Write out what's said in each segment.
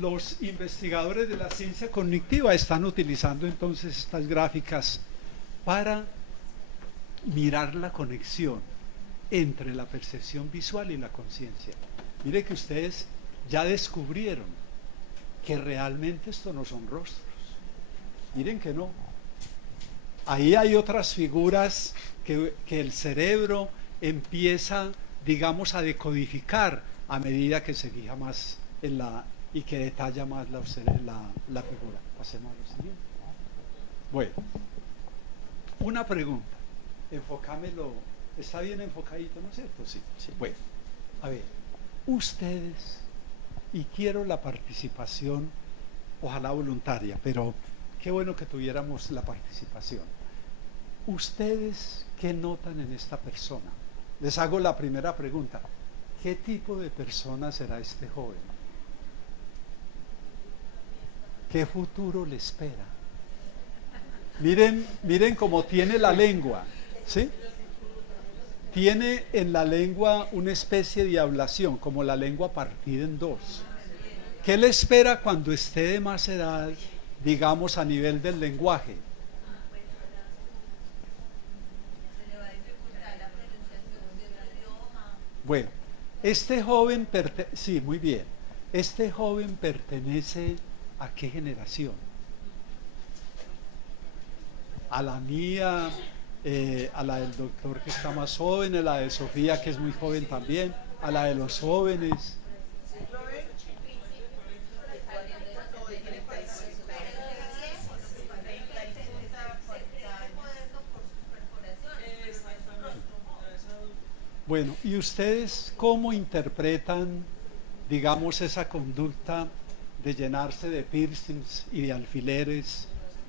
los investigadores de la ciencia cognitiva están utilizando entonces estas gráficas para mirar la conexión entre la percepción visual y la conciencia. Mire que ustedes ya descubrieron que realmente esto no son rostros. Miren que no. Ahí hay otras figuras que el cerebro empieza, digamos, a decodificar a medida que se fija más en la y que detalla más la figura. Pasemos a lo siguiente. Bueno, una pregunta. Enfocámelo. Está bien enfocadito, ¿no es cierto? Sí, sí. Bueno, a ver, ustedes, y quiero la participación, ojalá voluntaria, pero qué bueno que tuviéramos la participación. ¿Ustedes qué notan en esta persona? Les hago la primera pregunta. ¿Qué tipo de persona será este joven? ¿Qué futuro le espera? Miren cómo tiene la lengua, ¿sí? Tiene en la lengua una especie de ablación, como la lengua partida en dos. ¿Qué le espera cuando esté de más edad, digamos, a nivel del lenguaje? Bueno, este joven sí, muy bien. Este joven pertenece ¿a qué generación? A la mía, a la del doctor que está más joven, a la de Sofía que es muy joven también, a la de los jóvenes. Bueno, ¿y ustedes cómo interpretan, digamos, esa conducta de llenarse de piercings y de alfileres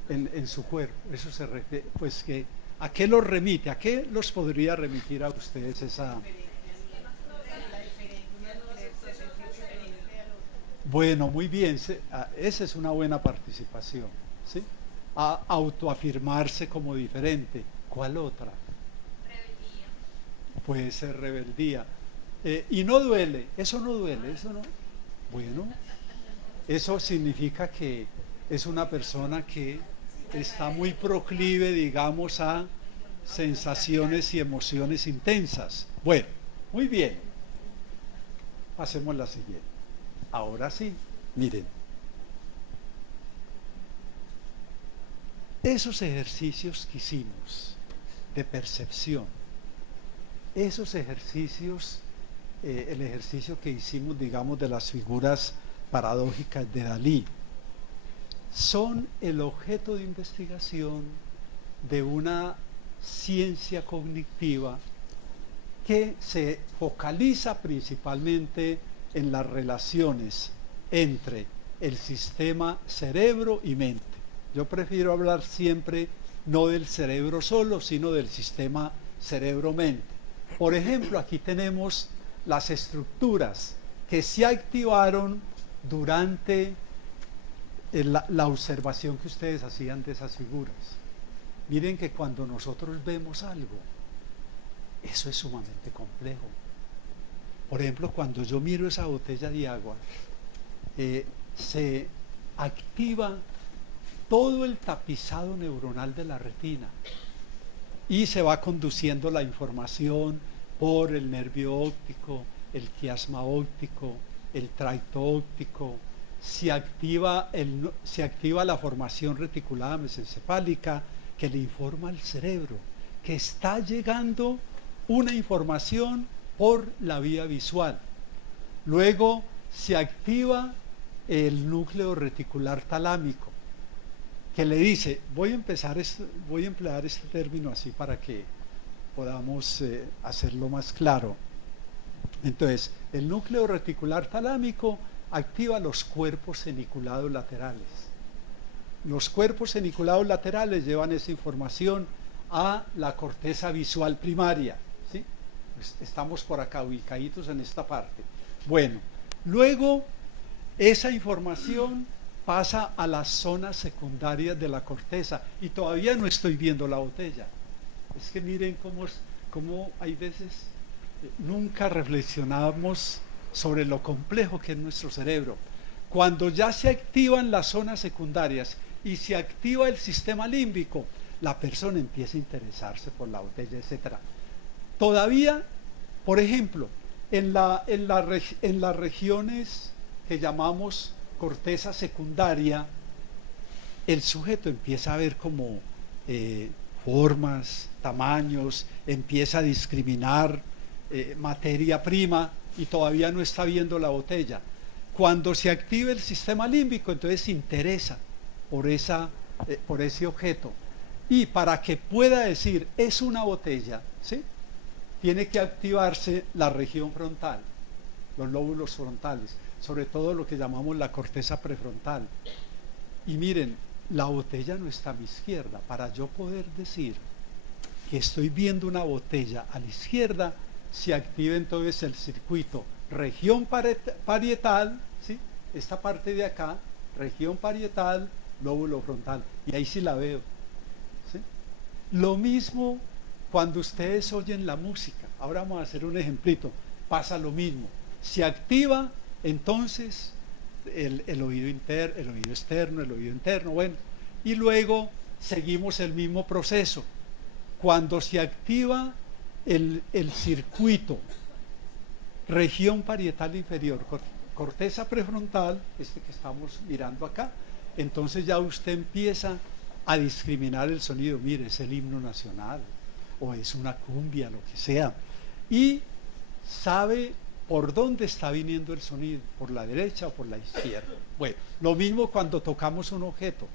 en su cuerpo? Eso se refiere, pues, ¿a qué los remite? ¿A qué los podría remitir a ustedes esa? Bueno, muy bien, esa es una buena participación, ¿sí? A autoafirmarse como diferente. ¿Cuál otra? Puede ser rebeldía. Y no duele, eso no duele, eso no. Bueno, eso significa que es una persona que está muy proclive, digamos, a sensaciones y emociones intensas. Bueno, muy bien. Pasemos a la siguiente. Ahora sí, miren. Esos ejercicios que hicimos de percepción, esos ejercicios, el ejercicio que hicimos, digamos, de las figuras paradójicas de Dalí, son el objeto de investigación de una ciencia cognitiva que se focaliza principalmente en las relaciones entre el sistema cerebro y mente. Yo prefiero hablar siempre no del cerebro solo, sino del sistema cerebro-mente. Por ejemplo, aquí tenemos las estructuras que se activaron durante la observación que ustedes hacían de esas figuras. Miren que cuando nosotros vemos algo, eso es sumamente complejo. Por ejemplo, cuando yo miro esa botella de agua, se activa todo el tapizado neuronal de la retina y se va conduciendo la información por el nervio óptico, el quiasma óptico, el tracto óptico, se activa la formación reticulada mesencefálica que le informa al cerebro que está llegando una información por la vía visual. Luego se activa el núcleo reticular talámico que le dice, voy a emplear este término así para que podamos hacerlo más claro. Entonces, el núcleo reticular talámico activa los cuerpos ceniculados laterales. Los cuerpos ceniculados laterales llevan esa información a la corteza visual primaria, ¿sí? Pues estamos por acá ubicaditos en esta parte. Bueno, luego esa información pasa a las zonas secundarias de la corteza y todavía no estoy viendo la botella. Es que miren cómo hay veces nunca reflexionamos sobre lo complejo que es nuestro cerebro. Cuando ya se activan las zonas secundarias y se activa el sistema límbico, la persona empieza a interesarse por la botella, etcétera. Todavía, por ejemplo, en las regiones que llamamos corteza secundaria, el sujeto empieza a ver como formas, tamaños, empieza a discriminar materia prima y todavía no está viendo la botella. Cuando se activa el sistema límbico, entonces se interesa por ese objeto. Y para que pueda decir es una botella, ¿sí?, tiene que activarse la región frontal, los lóbulos frontales, sobre todo lo que llamamos la corteza prefrontal. Y miren, la botella no está a mi izquierda. Para yo poder decir que estoy viendo una botella a la izquierda, se activa entonces el circuito región parietal, ¿sí?, esta parte de acá, región parietal, lóbulo frontal, y ahí sí la veo, ¿sí? Lo mismo cuando ustedes oyen la música. Ahora vamos a hacer un ejemplito. Pasa lo mismo. Se activa entonces el oído el oído externo, el oído interno, bueno, y luego seguimos el mismo proceso. Cuando se activa el circuito región parietal inferior, corteza prefrontal, este que estamos mirando acá, entonces ya usted empieza a discriminar el sonido. Mire, es el himno nacional, o es una cumbia, lo que sea, y sabe por dónde está viniendo el sonido, por la derecha o por la izquierda. Bueno, lo mismo cuando tocamos un objeto,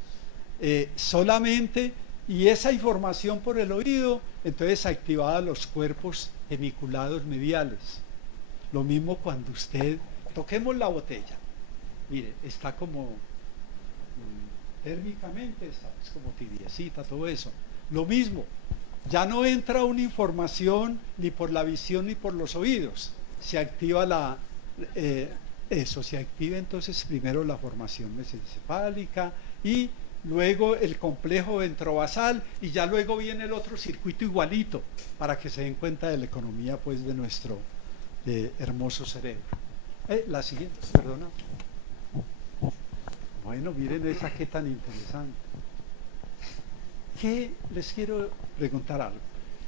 solamente, y esa información por el oído, entonces activada los cuerpos gemiculados mediales. Lo mismo cuando usted, toquemos la botella, mire, está como térmicamente, está pues como tibiecita, todo eso. Lo mismo, ya no entra una información ni por la visión ni por los oídos, se activa se activa entonces primero la formación mesencefálica y luego el complejo ventrovasal, y ya luego viene el otro circuito igualito, para que se den cuenta de la economía pues de nuestro hermoso cerebro. La siguiente, perdona. Bueno, miren esa que tan interesante. ¿Qué les quiero preguntar algo?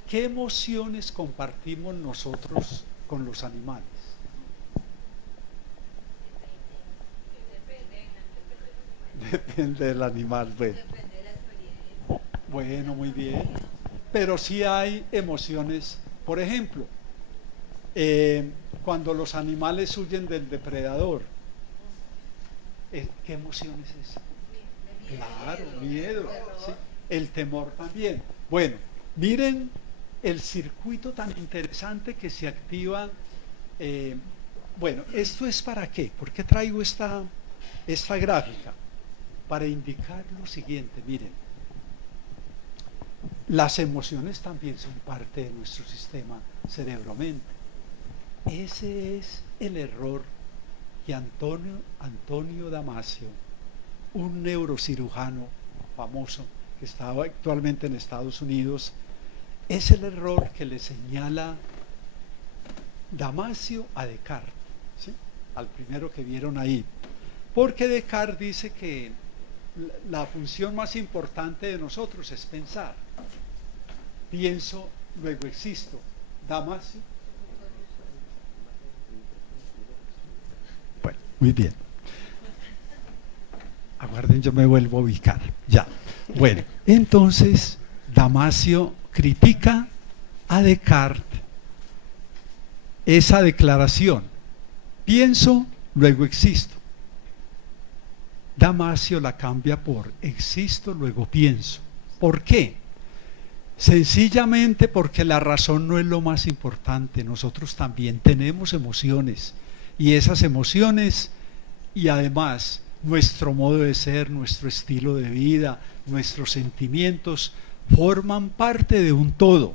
¿Qué emociones compartimos nosotros con los animales? Depende del animal, bueno. Bueno, muy bien. Pero sí hay emociones, por ejemplo, cuando los animales huyen del depredador, ¿qué emoción es esa? Claro, miedo, ¿sí? El temor también. Bueno, miren el circuito tan interesante que se activa. Bueno, ¿esto es para qué? ¿Por qué traigo esta gráfica? Para indicar lo siguiente, miren. Las emociones también son parte de nuestro sistema cerebro-mente. Ese es el error que Antonio Damasio, un neurocirujano famoso que está actualmente en Estados Unidos, es el error que le señala Damasio a Descartes, ¿sí?, al primero que vieron ahí, porque Descartes dice que la función más importante de nosotros es pensar. Pienso, luego existo. Damasio. Bueno, muy bien. Aguarden, yo me vuelvo a ubicar. Ya. Bueno, entonces Damasio critica a Descartes esa declaración. Pienso, luego existo. Damasio la cambia por existo, luego pienso. ¿Por qué? Sencillamente porque la razón no es lo más importante. Nosotros también tenemos emociones, y esas emociones, y además nuestro modo de ser, nuestro estilo de vida, nuestros sentimientos forman parte de un todo.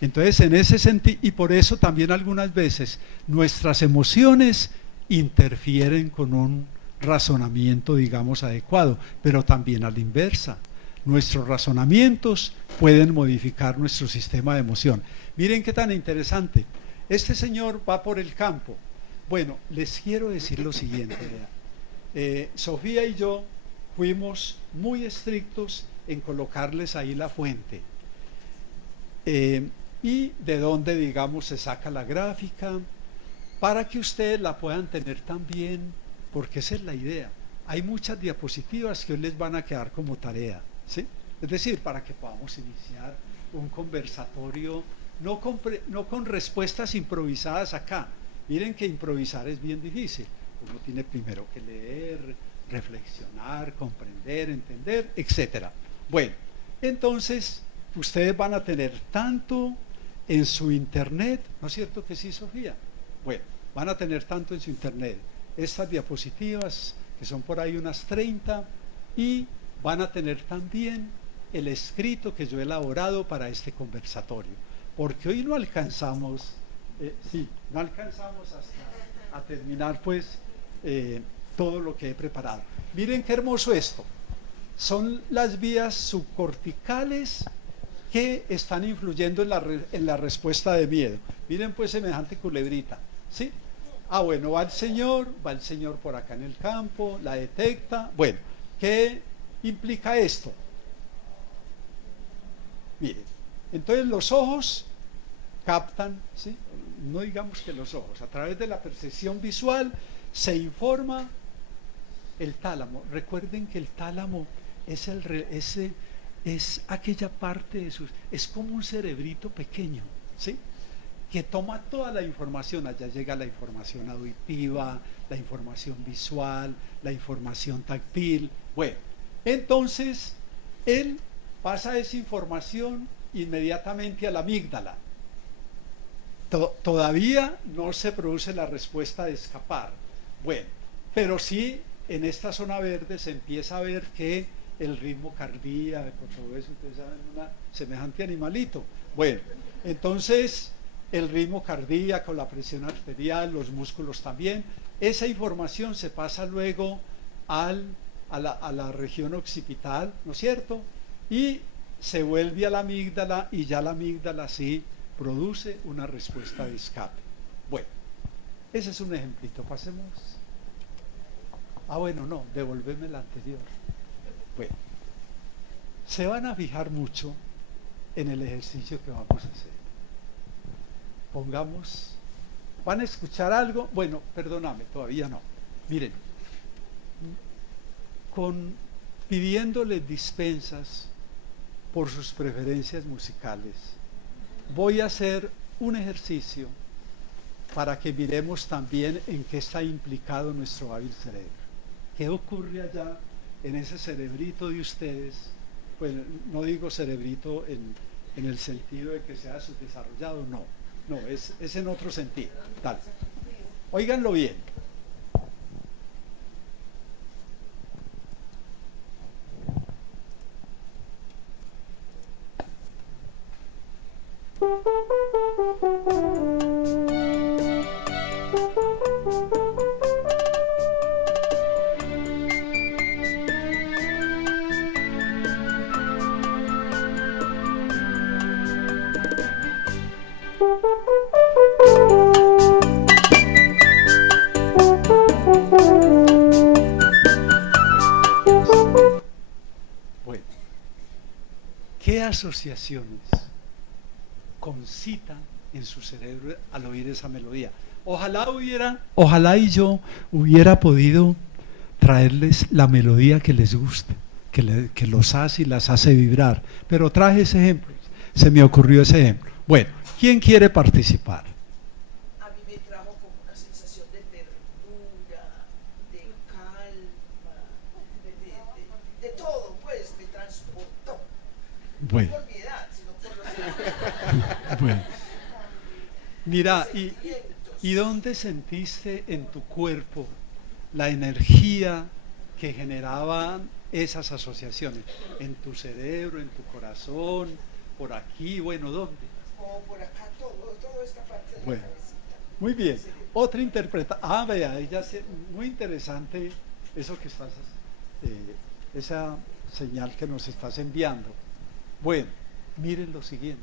Entonces, en ese sentido, y por eso también algunas veces nuestras emociones interfieren con un razonamiento, digamos, adecuado, pero también a la inversa. Nuestros razonamientos pueden modificar nuestro sistema de emoción. Miren qué tan interesante. Este señor va por el campo. Bueno, les quiero decir lo siguiente, vean. Sofía y yo fuimos muy estrictos en colocarles ahí la fuente. Y de dónde, digamos, se saca la gráfica, para que ustedes la puedan tener también, porque esa es la idea. Hay muchas diapositivas que hoy les van a quedar como tarea, ¿sí? Es decir, para que podamos iniciar un conversatorio, no con respuestas improvisadas acá. Miren que improvisar es bien difícil. Uno tiene primero que leer, reflexionar, comprender, entender, etc. Bueno, entonces ustedes van a tener tanto en su internet, ¿no es cierto que sí, Sofía? Bueno, van a tener tanto en su internet estas diapositivas, que son por ahí unas 30, y van a tener también el escrito que yo he elaborado para este conversatorio, porque hoy no alcanzamos, no alcanzamos hasta a terminar pues todo lo que he preparado. Miren qué hermoso esto, son las vías subcorticales que están influyendo en la respuesta de miedo. Miren pues semejante culebrita, ¿sí? Bueno, va el señor por acá en el campo, la detecta. Bueno, ¿qué implica esto? Miren, entonces los ojos captan, ¿sí? No digamos que los ojos, a través de la percepción visual se informa el tálamo. Recuerden que el tálamo es aquella parte es como un cerebrito pequeño, ¿sí? Que toma toda la información. Allá llega la información auditiva, la información visual, la información táctil. Bueno, entonces él pasa esa información inmediatamente a la amígdala. Todavía no se produce la respuesta de escapar. Bueno, pero sí en esta zona verde se empieza a ver que el ritmo cardíaco, todo eso, ustedes saben, semejante animalito. Bueno, entonces el ritmo cardíaco, la presión arterial, los músculos también, esa información se pasa luego a la región occipital, ¿no es cierto? Y se vuelve a la amígdala, y ya la amígdala sí produce una respuesta de escape. Bueno, ese es un ejemplito. Pasemos. Bueno, no, devolveme la anterior. Bueno, se van a fijar mucho en el ejercicio que vamos a hacer. Pongamos, ¿van a escuchar algo? Bueno, perdóname, todavía no. Miren, pidiéndoles dispensas por sus preferencias musicales, voy a hacer un ejercicio para que miremos también en qué está implicado nuestro hábil cerebro. ¿Qué ocurre allá en ese cerebrito de ustedes? Pues no digo cerebrito en el sentido de que sea subdesarrollado, no, es en otro sentido. Tal. Óiganlo bien. Bueno, ¿qué asociaciones concitan en su cerebro al oír esa melodía? Ojalá y yo hubiera podido traerles la melodía que les guste, que los hace y las hace vibrar, pero traje ese ejemplo, se me ocurrió ese ejemplo. Bueno, ¿quién quiere participar? A mí me trajo como una sensación de ternura, de calma, de todo, pues me transportó. Bueno. No por mi edad, sino por los Bueno. Mira, ¿y dónde sentiste en tu cuerpo la energía que generaban esas asociaciones? ¿En tu cerebro, en tu corazón, por aquí? Bueno, ¿dónde? como por acá, toda esta parte de Bueno, la cabecita. muy bien. Otra interpretación. Vea, muy interesante eso que estás, esa señal que nos estás enviando. Bueno, miren lo siguiente.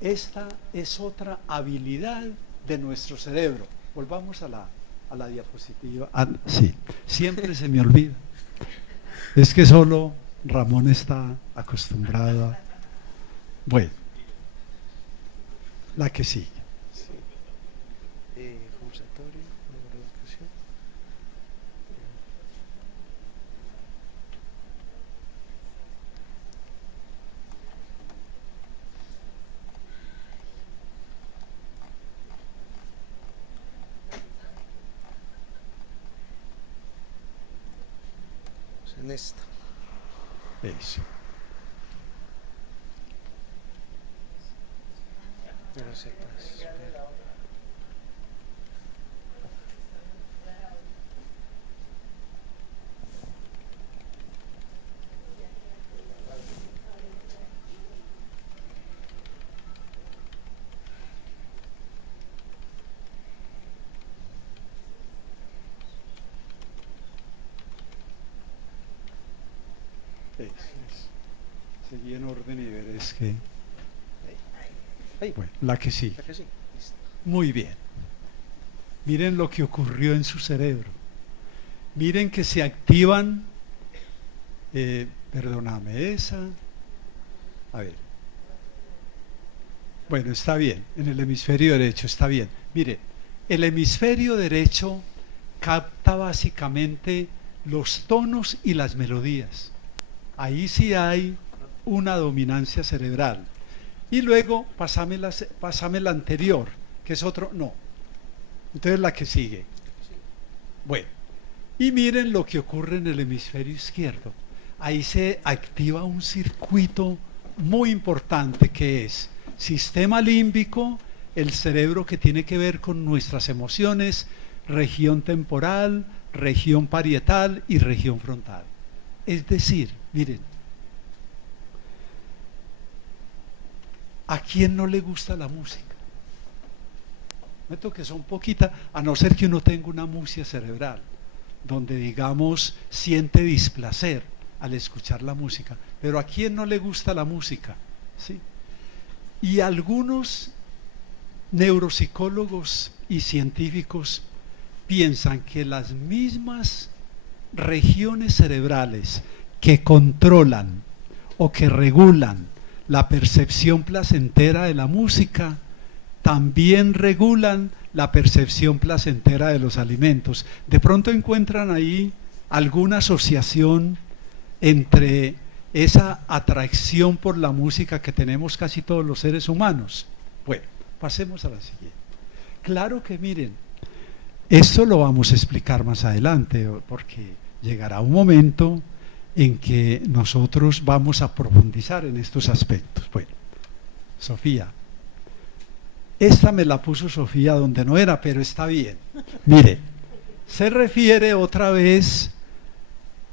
Esta es otra habilidad de nuestro cerebro. Volvamos a a la diapositiva. Ah, sí, siempre se me olvida. Es que solo Ramón está acostumbrado a... Bueno, la que sigue. Sí. Conversatorio, número de educación. En esta. Eso. No sepas. Seguí en orden y veréis que... Ahí. Bueno, la que sí. La que sí. Listo. Muy bien. Miren lo que ocurrió en su cerebro. Miren que se activan, perdóname, esa. A ver. Bueno, está bien. En el hemisferio derecho está bien. Mire, el hemisferio derecho capta básicamente los tonos y las melodías. Ahí sí hay una dominancia cerebral. Y luego pásame la anterior, que es otro, no. Entonces la que sigue. Bueno, y miren lo que ocurre en el hemisferio izquierdo. Ahí se activa un circuito muy importante que es sistema límbico, el cerebro que tiene que ver con nuestras emociones, región temporal, región parietal y región frontal. Es decir, miren, ¿a quién no le gusta la música? Meto que son poquitas, a no ser que uno tenga una amusia cerebral, donde digamos siente displacer al escuchar la música. Pero ¿a quién no le gusta la música? ¿Sí? Y algunos neuropsicólogos y científicos piensan que las mismas regiones cerebrales que controlan o que regulan la percepción placentera de la música también regulan la percepción placentera de los alimentos. De pronto encuentran ahí alguna asociación entre esa atracción por la música que tenemos casi todos los seres humanos. Bueno, pasemos a la siguiente. Claro que miren, esto lo vamos a explicar más adelante, porque llegará un momento en que nosotros vamos a profundizar en estos aspectos. Bueno, Sofía, esta me la puso Sofía donde no era, pero está bien. Mire, se refiere otra vez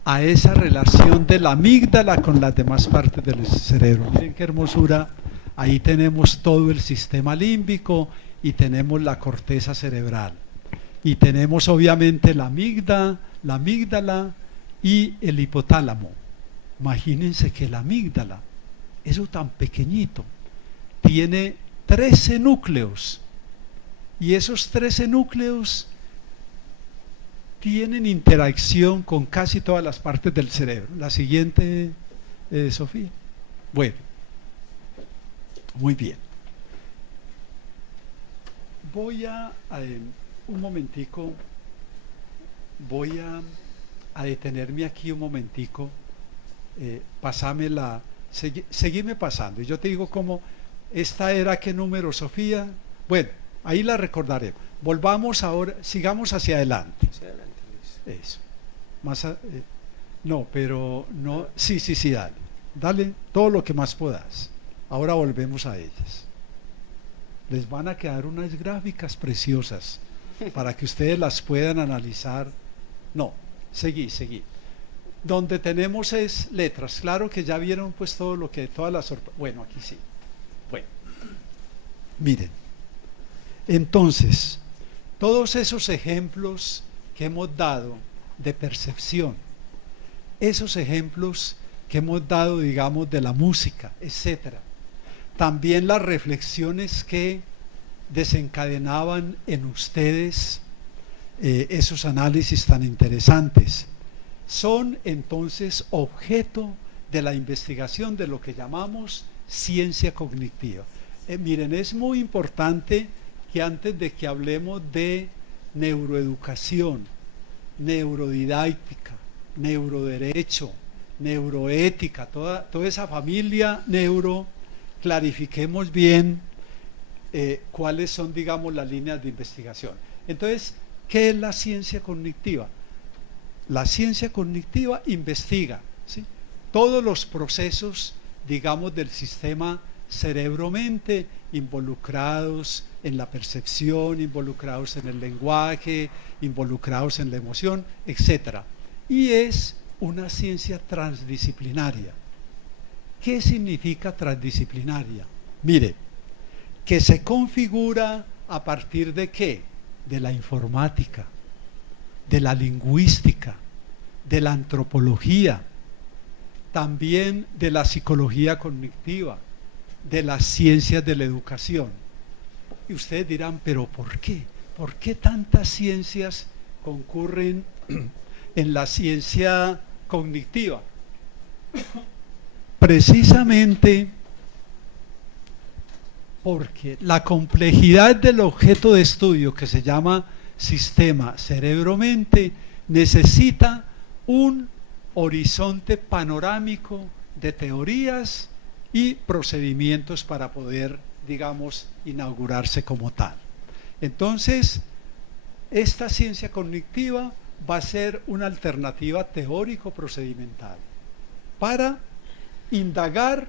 a esa relación de la amígdala con las demás partes del cerebro. Miren qué hermosura, ahí tenemos todo el sistema límbico y tenemos la corteza cerebral. Y tenemos obviamente la amígdala y el hipotálamo. Imagínense que la amígdala, eso tan pequeñito, tiene 13 núcleos. Y esos 13 núcleos tienen interacción con casi todas las partes del cerebro. La siguiente, Sofía. Bueno, muy bien. Voy a un momentico, voy a detenerme aquí un momentico, seguime pasando, y yo te digo cómo, esta era qué número, Sofía. Bueno, ahí la recordaré. Volvamos ahora, sigamos hacia adelante. Hacia adelante, Luis. Eso. No, pero no, sí, dale todo lo que más puedas. Ahora volvemos a ellas. Les van a quedar unas gráficas preciosas para que ustedes las puedan analizar. No, seguí. Donde tenemos es letras. Claro que ya vieron pues todo lo que, todas las sorpresas. Bueno, aquí sí. Bueno, miren. Entonces, todos esos ejemplos que hemos dado de percepción, esos ejemplos que hemos dado, digamos, de la música, etcétera, también las reflexiones que desencadenaban en ustedes esos análisis tan interesantes. Son entonces objeto de la investigación de lo que llamamos ciencia cognitiva. Miren, es muy importante que antes de que hablemos de neuroeducación, neurodidáctica, neuroderecho, neuroética, toda esa familia neuro, clarifiquemos bien cuáles son, digamos, las líneas de investigación. Entonces, ¿qué es la ciencia cognitiva? La ciencia cognitiva investiga, ¿sí?, todos los procesos, digamos, del sistema cerebro-mente involucrados en la percepción, involucrados en el lenguaje, involucrados en la emoción, etc. Y es una ciencia transdisciplinaria. ¿Qué significa transdisciplinaria? Mire, que se configura a partir de ¿qué? De la informática, de la lingüística, de la antropología, también de la psicología cognitiva, de las ciencias de la educación. Y ustedes dirán, ¿pero por qué? ¿Por qué tantas ciencias concurren en la ciencia cognitiva? Precisamente porque la complejidad del objeto de estudio, que se llama sistema cerebro-mente, necesita un horizonte panorámico de teorías y procedimientos para poder, digamos, inaugurarse como tal. Entonces, esta ciencia cognitiva va a ser una alternativa teórico-procedimental para indagar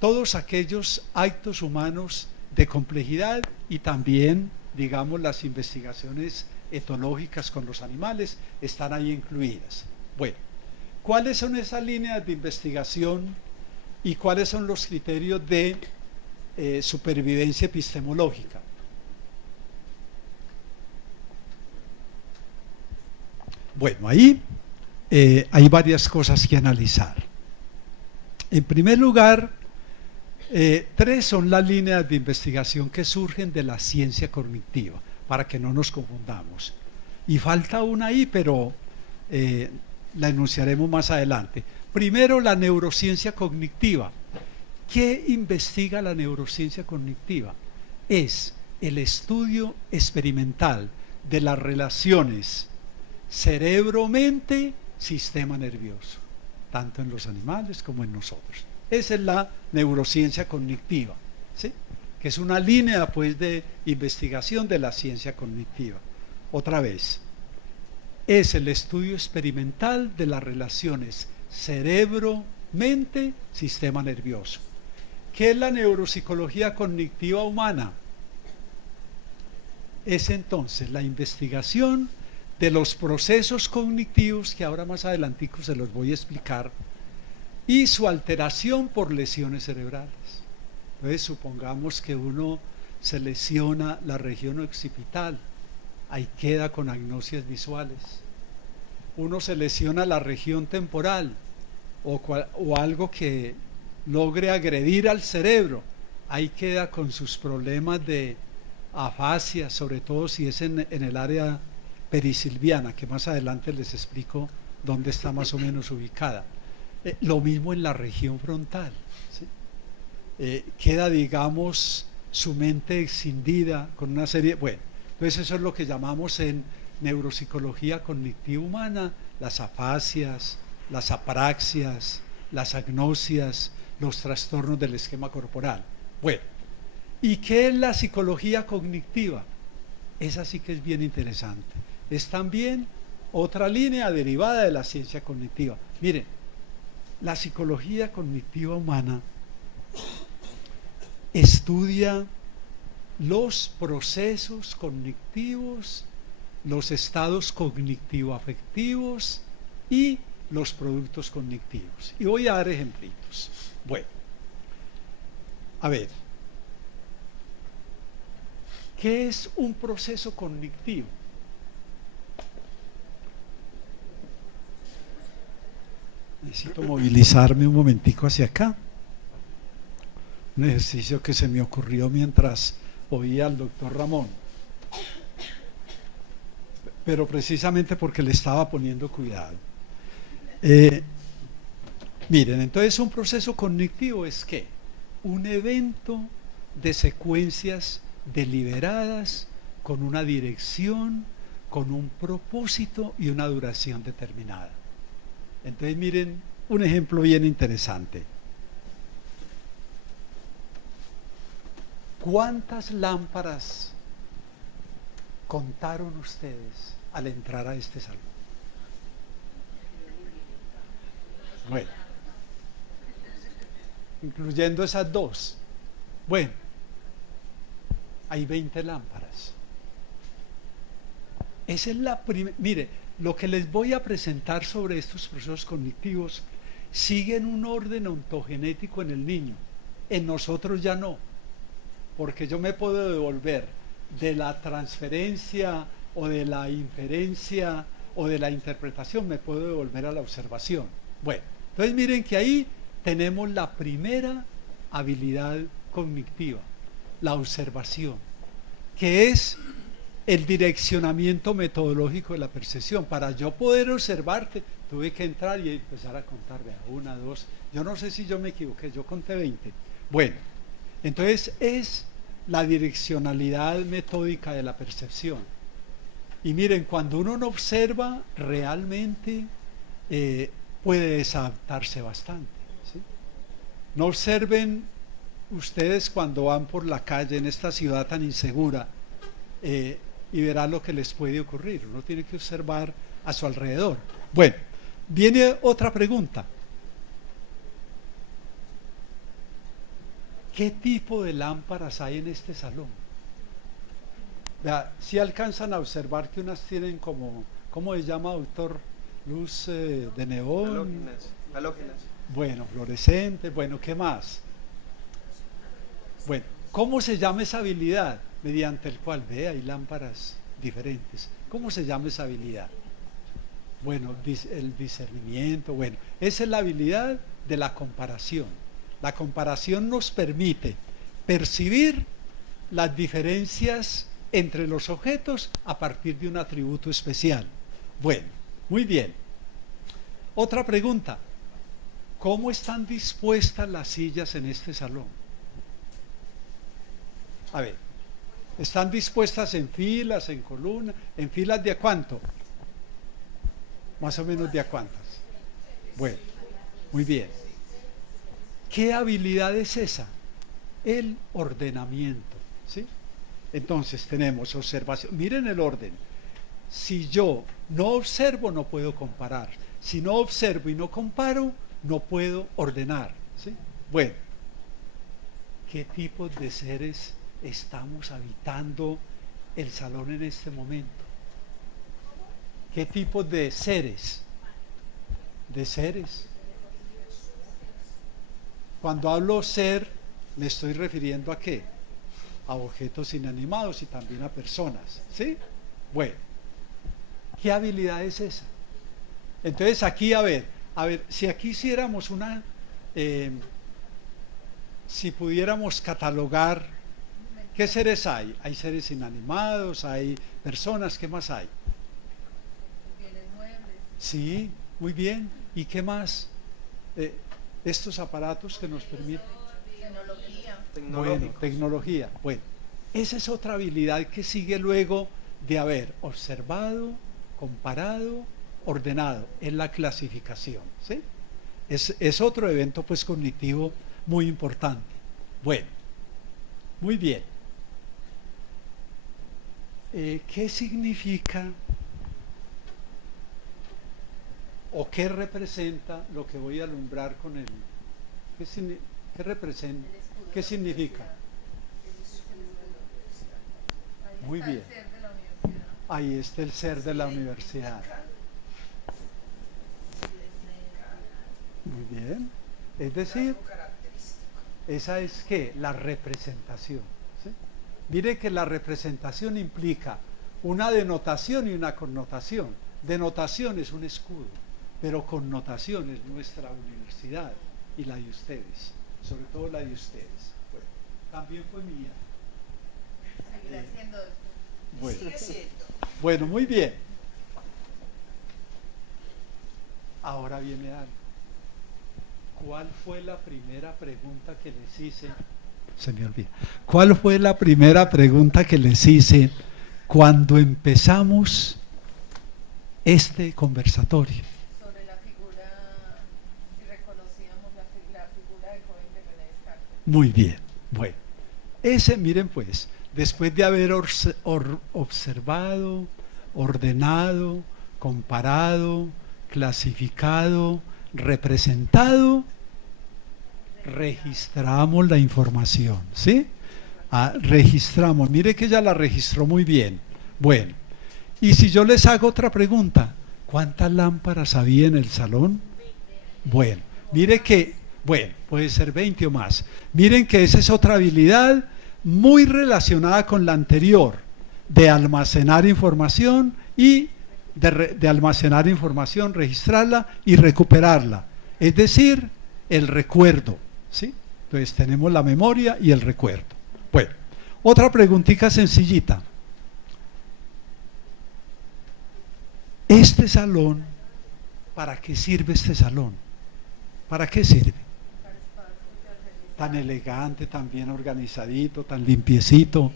todos aquellos actos humanos de complejidad y también, digamos, las investigaciones etológicas con los animales están ahí incluidas. Bueno, ¿cuáles son esas líneas de investigación y cuáles son los criterios de supervivencia epistemológica? Bueno, ahí hay varias cosas que analizar. En primer lugar, tres son las líneas de investigación que surgen de la ciencia cognitiva, para que no nos confundamos. Y falta una ahí, pero la enunciaremos más adelante. Primero, la neurociencia cognitiva. ¿Qué investiga la neurociencia cognitiva? Es el estudio experimental de las relaciones cerebro-mente, sistema nervioso, tanto en los animales como en nosotros. Esa es la neurociencia cognitiva, ¿sí?, que es una línea, pues, de investigación de la ciencia cognitiva. Otra vez, es el estudio experimental de las relaciones cerebro-mente, sistema nervioso. ¿Qué es la neuropsicología cognitiva humana? Es entonces la investigación de los procesos cognitivos, que ahora más adelantico se los voy a explicar, y su alteración por lesiones cerebrales. Entonces, supongamos que uno se lesiona la región occipital, ahí queda con agnosias visuales. Uno se lesiona la región temporal o algo que logre agredir al cerebro, ahí queda con sus problemas de afasia, sobre todo si es en el área perisilviana, que más adelante les explico dónde está más o menos ubicada. Lo mismo en la región frontal, ¿sí? Queda, digamos, su mente escindida con una serie, bueno, entonces eso es lo que llamamos en neuropsicología cognitiva humana las afasias, las apraxias, las agnosias, los trastornos del esquema corporal. Bueno, ¿y qué es la psicología cognitiva? Esa sí que es bien interesante. Es también otra línea derivada de la ciencia cognitiva. Miren, la psicología cognitiva humana estudia los procesos cognitivos, los estados cognitivo-afectivos y los productos cognitivos. Y voy a dar ejemplitos. Bueno, a ver, ¿qué es un proceso cognitivo? Necesito movilizarme un momentico hacia acá. Un ejercicio que se me ocurrió mientras oía al doctor Ramón. pero precisamente porque le estaba poniendo cuidado. Miren, entonces un proceso cognitivo es ¿qué? Un evento de secuencias deliberadas con una dirección, con un propósito y una duración determinada. Entonces miren un ejemplo bien interesante. ¿Cuántas lámparas contaron ustedes al entrar a este salón? Bueno, incluyendo esas dos. Bueno, hay 20 lámparas. Esa es la primera. Mire, lo que les voy a presentar sobre estos procesos cognitivos siguen un orden ontogenético en el niño. En nosotros ya no, porque yo me puedo devolver de la transferencia o de la inferencia o de la interpretación, me puedo devolver a la observación. Bueno, entonces miren que ahí tenemos la primera habilidad cognitiva, la observación, que es el direccionamiento metodológico de la percepción. Para yo poder observarte, tuve que entrar y empezar a contar, vea, 1, 2, yo no sé si yo me equivoqué, yo conté 20. Bueno, entonces es la direccionalidad metódica de la percepción. Y miren, cuando uno no observa, realmente puede desadaptarse bastante, ¿sí? No observen ustedes cuando van por la calle en esta ciudad tan insegura, y verán lo que les puede ocurrir. Uno tiene que observar a su alrededor. Bueno, viene otra pregunta. ¿Qué tipo de lámparas hay en este salón? Vea, si alcanzan a observar que unas tienen como, ¿cómo se llama, doctor? Luz de neón. Halógenas. Bueno, fluorescentes. Bueno, ¿qué más? Bueno, ¿cómo se llama esa habilidad? Mediante el cual, ve, hay lámparas diferentes. ¿Cómo se llama esa habilidad? Bueno, el discernimiento. Bueno, esa es la habilidad de la comparación. La comparación nos permite percibir las diferencias entre los objetos a partir de un atributo especial. Bueno, muy bien. Otra pregunta. ¿Cómo están dispuestas las sillas en este salón? A ver, ¿están dispuestas en filas, en columnas? ¿En filas de a cuánto? Más o menos de a cuántas. Bueno, muy bien. ¿Qué habilidad es esa? El ordenamiento, ¿sí? Entonces tenemos observación. Miren el orden. Si yo no observo, no puedo comparar. Si no observo y no comparo, no puedo ordenar, ¿sí? Bueno, ¿qué tipos de seres estamos habitando el salón en este momento? ¿Qué tipos de seres? De seres. Cuando hablo ser, me estoy refiriendo a ¿qué? A objetos inanimados y también a personas, ¿sí? Bueno, ¿qué habilidad es esa? Entonces aquí, a ver, si aquí hiciéramos una, si pudiéramos catalogar, ¿qué seres hay? Hay seres inanimados, hay personas, ¿qué más hay? Bienes muebles. Sí, muy bien. ¿Y qué más? Estos aparatos que nos permiten. Tecnología. Bueno, tecnología. Bueno, esa es otra habilidad que sigue luego de haber observado, comparado, ordenado, en la clasificación, ¿sí? Es otro evento pues cognitivo muy importante. Bueno, muy bien. ¿Qué significa o qué representa lo que voy a alumbrar con el... ¿Qué representa? ¿Qué significa? Muy bien. Ahí está el ser de la universidad. Muy bien. Es decir, esa es ¿qué? La representación, ¿sí? Mire que la representación implica una denotación y una connotación. Denotación es un escudo, pero connotación es nuestra universidad y la de ustedes, sobre todo la de ustedes. Bueno, también fue mía. Seguirá siendo esto. Bueno. Sigue siendo. Bueno, muy bien. Ahora viene algo. ¿Cuál fue la primera pregunta que les hice? Se me olvida. ¿Cuál fue la primera pregunta que les hice cuando empezamos este conversatorio? Sobre la figura, si reconocíamos la figura del joven de René Descartes. Muy bien. Bueno, ese, miren pues, después de haber observado, ordenado, comparado, clasificado, representado, registramos la información, ¿sí? Registramos, mire que ella la registró muy bien. Bueno, y si yo les hago otra pregunta, ¿cuántas lámparas había en el salón? Bueno, mire que, bueno, puede ser 20 o más. Miren que esa es otra habilidad muy relacionada con la anterior, de almacenar información y de almacenar información, registrarla y recuperarla. Es decir, el recuerdo, ¿sí? Entonces tenemos la memoria y el recuerdo. Bueno, otra preguntita sencillita. Este salón, ¿para qué sirve este salón? ¿Para qué sirve? Tan elegante, tan bien organizadito, tan limpiecito.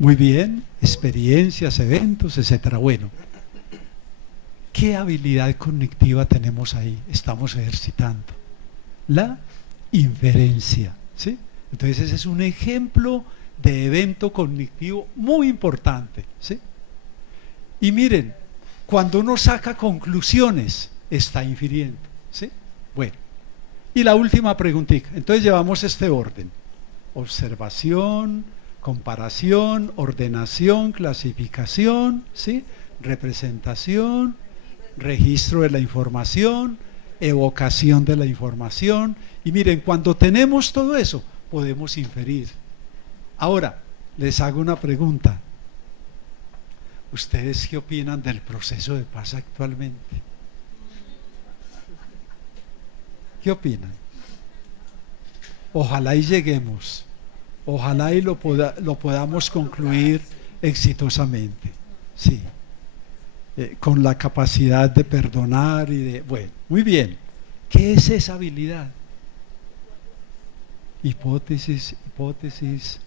Muy bien, experiencias, eventos, etcétera. Bueno, ¿qué habilidad cognitiva tenemos ahí? Estamos ejercitando la inferencia, ¿sí? Entonces ese es un ejemplo de evento cognitivo muy importante, ¿sí? Y miren, cuando uno saca conclusiones, está infiriendo, ¿sí? Bueno, y la última preguntita. Entonces llevamos este orden: observación, comparación, ordenación, clasificación, ¿sí? Representación, registro de la información, evocación de la información. Y miren, cuando tenemos todo eso, podemos inferir. Ahora, les hago una pregunta. ¿Ustedes qué opinan del proceso de paz actualmente? ¿Qué opinan? Ojalá y lleguemos. Ojalá y lo podamos concluir exitosamente, sí, con la capacidad de perdonar y de, bueno, muy bien. ¿Qué es esa habilidad? Hipótesis,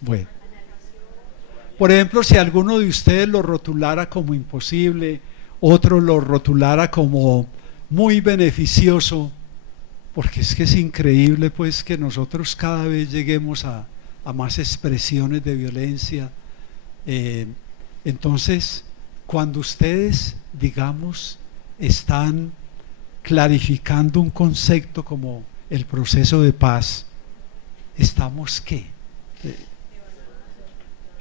bueno. Por ejemplo, si alguno de ustedes lo rotulara como imposible, otro lo rotulara como muy beneficioso, porque es que es increíble pues que nosotros cada vez lleguemos a más expresiones de violencia. Entonces, cuando ustedes, digamos, están clarificando un concepto como el proceso de paz, ¿estamos qué?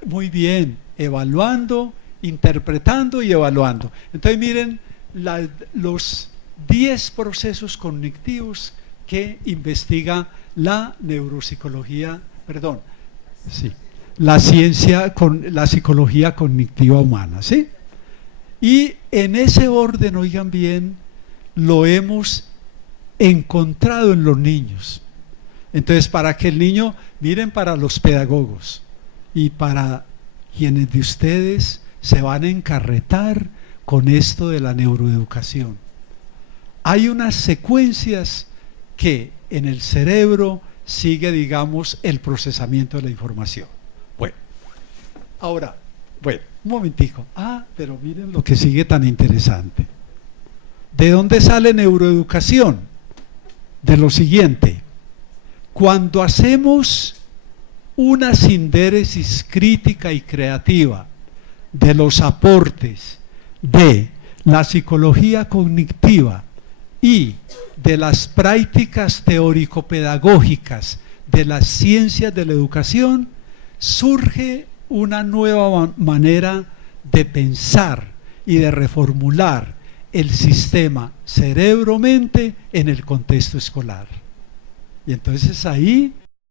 Muy bien, evaluando, interpretando y evaluando. Entonces miren los 10 procesos cognitivos que investiga la neuropsicología, sí, la psicología cognitiva humana, ¿sí? Y en ese orden, oigan bien, lo hemos encontrado en los niños. Entonces, para que el niño, miren, para los pedagogos y para quienes de ustedes se van a encarretar con esto de la neuroeducación, hay unas secuencias que en el cerebro sigue, digamos, el procesamiento de la información. Bueno, ahora, bueno, un momentico. Pero miren lo que sigue tan interesante. ¿De dónde sale neuroeducación? De lo siguiente: cuando hacemos una sindéresis crítica y creativa de los aportes de la psicología cognitiva y de las prácticas teórico-pedagógicas de las ciencias de la educación, surge una nueva manera de pensar y de reformular el sistema cerebro-mente en el contexto escolar. Y entonces ahí